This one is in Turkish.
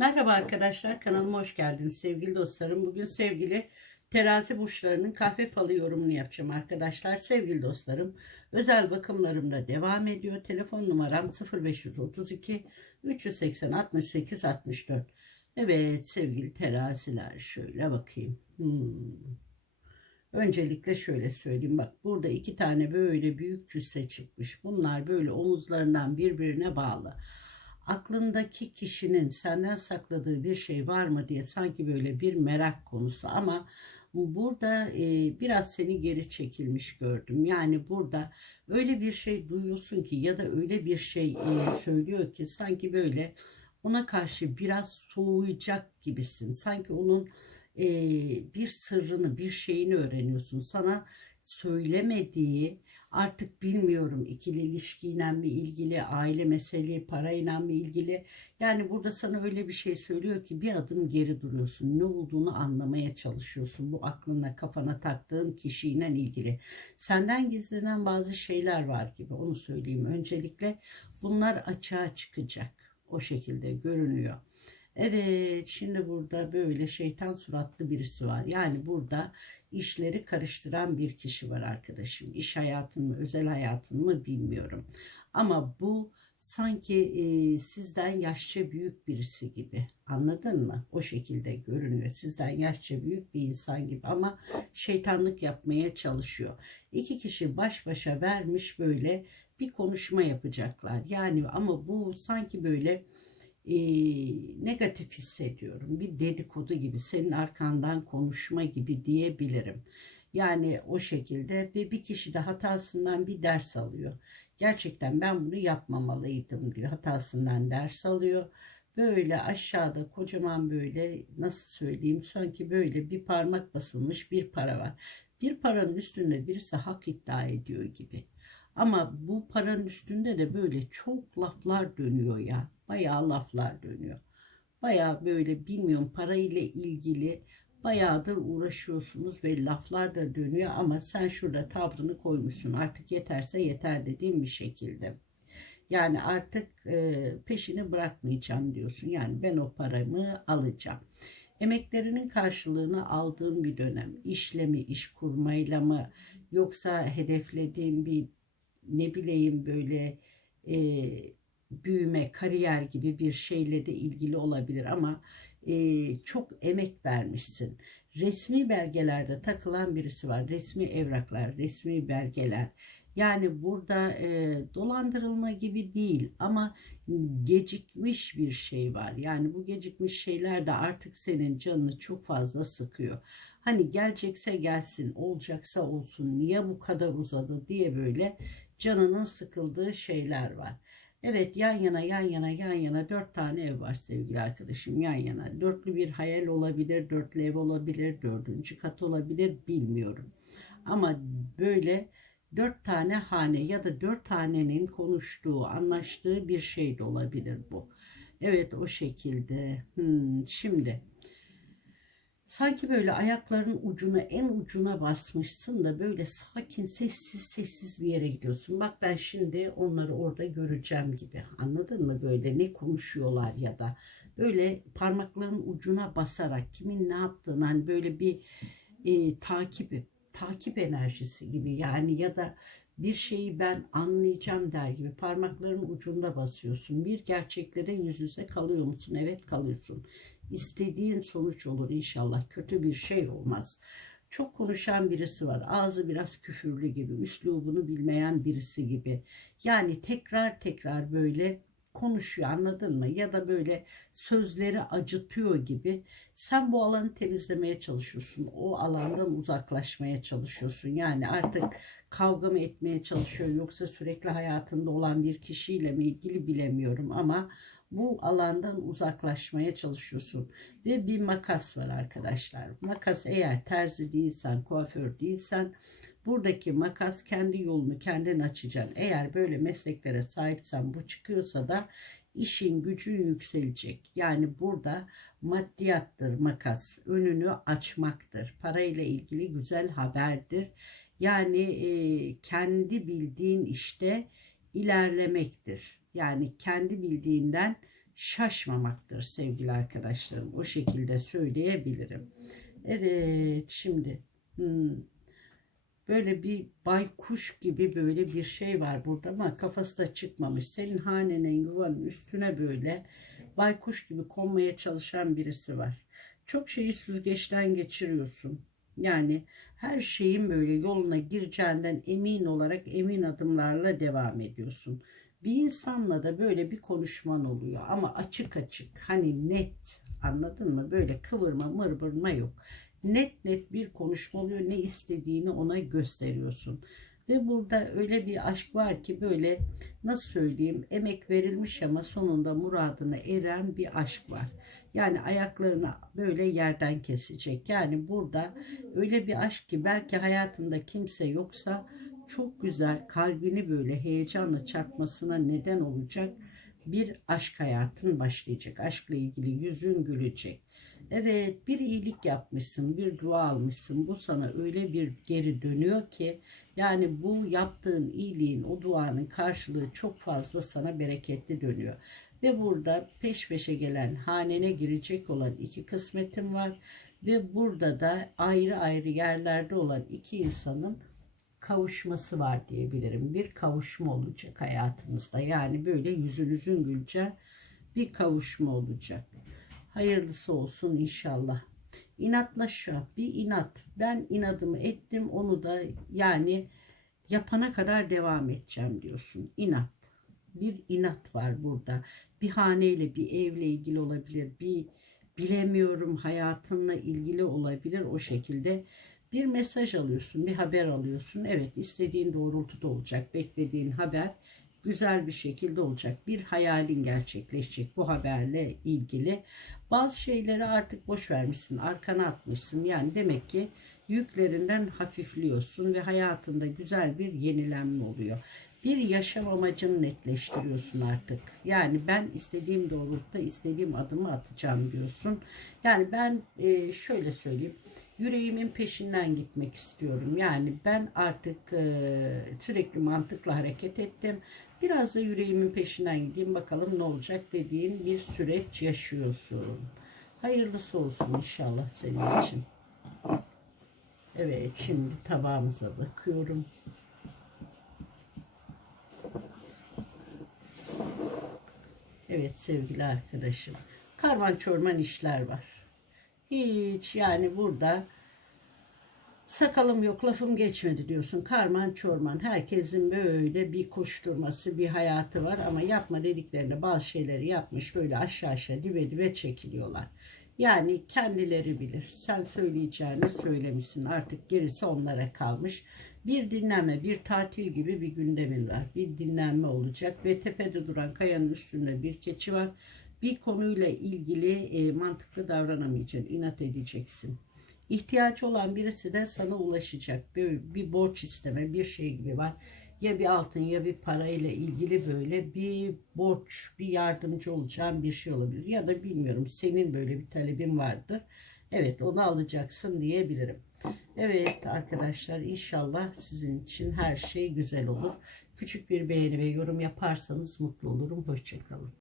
Merhaba arkadaşlar kanalıma hoş geldiniz sevgili dostlarım. Bugün sevgili terazi burçlarının kahve falı yorumunu yapacağım arkadaşlar. Sevgili dostlarım özel bakımlarım da devam ediyor. Telefon numaram 0532 380 68 64. Evet sevgili teraziler şöyle bakayım. Hmm. Öncelikle şöyle söyleyeyim bak burada iki tane böyle büyük cüsse çıkmış. Bunlar böyle omuzlarından birbirine bağlı aklındaki kişinin senden sakladığı bir şey var mı diye sanki böyle bir merak konusu ama burada e, biraz seni geri çekilmiş gördüm. Yani burada öyle bir şey duyuyorsun ki ya da öyle bir şey e, söylüyor ki sanki böyle ona karşı biraz soğuyacak gibisin. Sanki onun e, bir sırrını, bir şeyini öğreniyorsun. Sana söylemediği artık bilmiyorum ikili ilişkiyle mi ilgili, aile mesele, parayla mı ilgili. Yani burada sana öyle bir şey söylüyor ki bir adım geri duruyorsun. Ne olduğunu anlamaya çalışıyorsun. Bu aklına kafana taktığın kişiyle ilgili. Senden gizlenen bazı şeyler var gibi onu söyleyeyim. Öncelikle bunlar açığa çıkacak. O şekilde görünüyor. Evet şimdi burada böyle şeytan suratlı birisi var. Yani burada işleri karıştıran bir kişi var arkadaşım. İş hayatın mı özel hayatın mı bilmiyorum. Ama bu sanki e, sizden yaşça büyük birisi gibi anladın mı? O şekilde görünüyor. Sizden yaşça büyük bir insan gibi ama şeytanlık yapmaya çalışıyor. İki kişi baş başa vermiş böyle bir konuşma yapacaklar. Yani ama bu sanki böyle e, negatif hissediyorum. Bir dedikodu gibi, senin arkandan konuşma gibi diyebilirim. Yani o şekilde ve bir kişi de hatasından bir ders alıyor. Gerçekten ben bunu yapmamalıydım diyor. Hatasından ders alıyor. Böyle aşağıda kocaman böyle nasıl söyleyeyim sanki böyle bir parmak basılmış bir para var. Bir paranın üstünde birisi hak iddia ediyor gibi. Ama bu paranın üstünde de böyle çok laflar dönüyor ya. Bayağı laflar dönüyor. Bayağı böyle bilmiyorum parayla ilgili bayağıdır uğraşıyorsunuz ve laflar da dönüyor ama sen şurada tavrını koymuşsun. Artık yeterse yeter dediğim bir şekilde. Yani artık e, peşini bırakmayacağım diyorsun. Yani ben o paramı alacağım. Emeklerinin karşılığını aldığım bir dönem. İşle mi, iş kurmayla mı yoksa hedeflediğim bir ne bileyim böyle e, büyüme, kariyer gibi bir şeyle de ilgili olabilir ama e, çok emek vermişsin. Resmi belgelerde takılan birisi var. Resmi evraklar, resmi belgeler. Yani burada e, dolandırılma gibi değil ama gecikmiş bir şey var. Yani bu gecikmiş şeyler de artık senin canını çok fazla sıkıyor. Hani gelecekse gelsin, olacaksa olsun, niye bu kadar uzadı diye böyle canının sıkıldığı şeyler var. Evet yan yana yan yana yan yana dört tane ev var sevgili arkadaşım yan yana. Dörtlü bir hayal olabilir, dörtlü ev olabilir, dördüncü kat olabilir bilmiyorum. Ama böyle dört tane hane ya da dört tanenin konuştuğu, anlaştığı bir şey de olabilir bu. Evet o şekilde. Hmm, şimdi Sanki böyle ayakların ucuna en ucuna basmışsın da böyle sakin sessiz sessiz bir yere gidiyorsun. Bak ben şimdi onları orada göreceğim gibi. Anladın mı böyle ne konuşuyorlar ya da böyle parmakların ucuna basarak kimin ne yaptığını hani böyle bir e, takip takip enerjisi gibi yani ya da bir şeyi ben anlayacağım der gibi parmakların ucunda basıyorsun. Bir gerçeklere yüz yüze kalıyor musun? Evet kalıyorsun istediğin sonuç olur inşallah. Kötü bir şey olmaz. Çok konuşan birisi var. Ağzı biraz küfürlü gibi, üslubunu bilmeyen birisi gibi. Yani tekrar tekrar böyle konuşuyor anladın mı? Ya da böyle sözleri acıtıyor gibi. Sen bu alanı temizlemeye çalışıyorsun. O alandan uzaklaşmaya çalışıyorsun. Yani artık kavga mı etmeye çalışıyor yoksa sürekli hayatında olan bir kişiyle mi ilgili bilemiyorum ama bu alandan uzaklaşmaya çalışıyorsun. Ve bir makas var arkadaşlar. Makas eğer terzi değilsen, kuaför değilsen buradaki makas kendi yolunu kendin açacaksın. Eğer böyle mesleklere sahipsen bu çıkıyorsa da işin gücü yükselecek. Yani burada maddiyattır makas. Önünü açmaktır. Parayla ilgili güzel haberdir. Yani e, kendi bildiğin işte ilerlemektir yani kendi bildiğinden şaşmamaktır sevgili arkadaşlarım. O şekilde söyleyebilirim. Evet şimdi hmm, böyle bir baykuş gibi böyle bir şey var burada ama kafası da çıkmamış. Senin hanenin yuvanın üstüne böyle baykuş gibi konmaya çalışan birisi var. Çok şeyi süzgeçten geçiriyorsun. Yani her şeyin böyle yoluna gireceğinden emin olarak emin adımlarla devam ediyorsun. Bir insanla da böyle bir konuşman oluyor ama açık açık hani net anladın mı? Böyle kıvırma mırmırma yok. Net net bir konuşma oluyor. Ne istediğini ona gösteriyorsun. Ve burada öyle bir aşk var ki böyle nasıl söyleyeyim emek verilmiş ama sonunda muradına eren bir aşk var. Yani ayaklarını böyle yerden kesecek. Yani burada öyle bir aşk ki belki hayatında kimse yoksa çok güzel kalbini böyle heyecanla çarpmasına neden olacak bir aşk hayatın başlayacak. Aşkla ilgili yüzün gülecek. Evet bir iyilik yapmışsın, bir dua almışsın. Bu sana öyle bir geri dönüyor ki yani bu yaptığın iyiliğin, o duanın karşılığı çok fazla sana bereketli dönüyor. Ve burada peş peşe gelen hanene girecek olan iki kısmetim var. Ve burada da ayrı ayrı yerlerde olan iki insanın kavuşması var diyebilirim. Bir kavuşma olacak hayatınızda. Yani böyle yüzünüzün gülce bir kavuşma olacak. Hayırlısı olsun inşallah. İnatlaşa bir inat. Ben inadımı ettim onu da yani yapana kadar devam edeceğim diyorsun. İnat. Bir inat var burada. Bir haneyle bir evle ilgili olabilir. Bir bilemiyorum hayatınla ilgili olabilir o şekilde. Bir mesaj alıyorsun, bir haber alıyorsun. Evet istediğin doğrultuda olacak. Beklediğin haber güzel bir şekilde olacak. Bir hayalin gerçekleşecek bu haberle ilgili. Bazı şeyleri artık boş vermişsin, arkana atmışsın. Yani demek ki yüklerinden hafifliyorsun ve hayatında güzel bir yenilenme oluyor. Bir yaşam amacını netleştiriyorsun artık. Yani ben istediğim doğrultuda istediğim adımı atacağım diyorsun. Yani ben e, şöyle söyleyeyim yüreğimin peşinden gitmek istiyorum. Yani ben artık e, sürekli mantıkla hareket ettim. Biraz da yüreğimin peşinden gideyim bakalım ne olacak dediğin bir süreç yaşıyorsun. Hayırlısı olsun inşallah senin için. Evet şimdi tabağımıza bakıyorum. Evet sevgili arkadaşım. Karman çorman işler var. Hiç yani burada sakalım yok lafım geçmedi diyorsun. Karman çorman herkesin böyle bir koşturması bir hayatı var ama yapma dediklerinde bazı şeyleri yapmış böyle aşağı aşağı dibe dibe çekiliyorlar. Yani kendileri bilir. Sen söyleyeceğini söylemişsin. Artık gerisi onlara kalmış. Bir dinlenme, bir tatil gibi bir gündemin var. Bir dinlenme olacak ve tepede duran kayanın üstünde bir keçi var bir konuyla ilgili e, mantıklı davranamayacaksın, inat edeceksin. İhtiyacı olan birisi de sana ulaşacak. Bir, bir borç isteme, bir şey gibi var. Ya bir altın ya bir parayla ilgili böyle bir borç, bir yardımcı olacağın bir şey olabilir. Ya da bilmiyorum senin böyle bir talebin vardır. Evet onu alacaksın diyebilirim. Evet arkadaşlar inşallah sizin için her şey güzel olur. Küçük bir beğeni ve yorum yaparsanız mutlu olurum. Hoşçakalın.